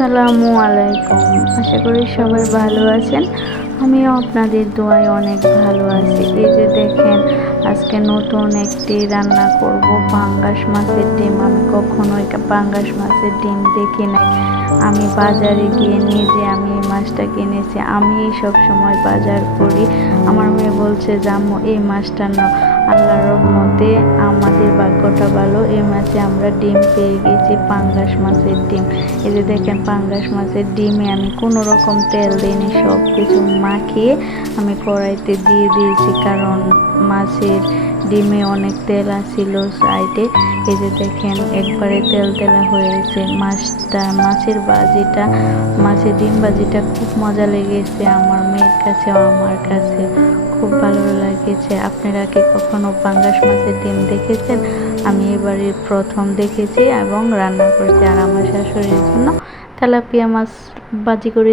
আসসালামু আলাইকুম। আশা করি সবাই ভালো আছেন। আমিও আপনাদের দোয়ায় অনেক ভালো আছি। এই যে দেখেন, আজকে নতুন একটি রান্না করব, পাঙ্গাস মাছের ডিম। আমি কখনোই পাঙ্গাস মাছের ডিম দেখি নাই। আমি বাজারে গিয়ে নিজে আমি এই মাছটা কিনেছি। আমি সব সময় বাজার করি। আমার মেয়ে বলছে যে আম্মু এই মাছটা নাও। আল্লাহর রহমতে আমাদের ভাগ্যটা ভালো, এই মাছে আমরা ডিম পেয়ে গেছি, পাঙ্গাস মাছের ডিম। এই যে দেখেন, পাঙ্গাস মাছের ডিমে আমি কোনো রকম তেল দিইনি, সব কিছু মাখিয়ে আমি কড়াইতে দিয়ে দিয়েছি, কারণ মাছের ডিমে অনেক তেল আসছিল সাইডে। এই যে দেখেন, একবারে তেল তেলা হয়েছে মাছটা। মাছের ডিম বাজিটা খুব মজা লেগেছে আমার মেয়ের কাছেও আমার কাছে খুব ভালো লেগেছে। আপনারা কি কখনো পাঙ্গাস মাছের ডিম দেখেছেন? আমি এবারে প্রথম দেখেছি এবং রান্না করছি। আর আমার শাশুড়ির জন্য তেলাপিয়া মাছ ভাজি করে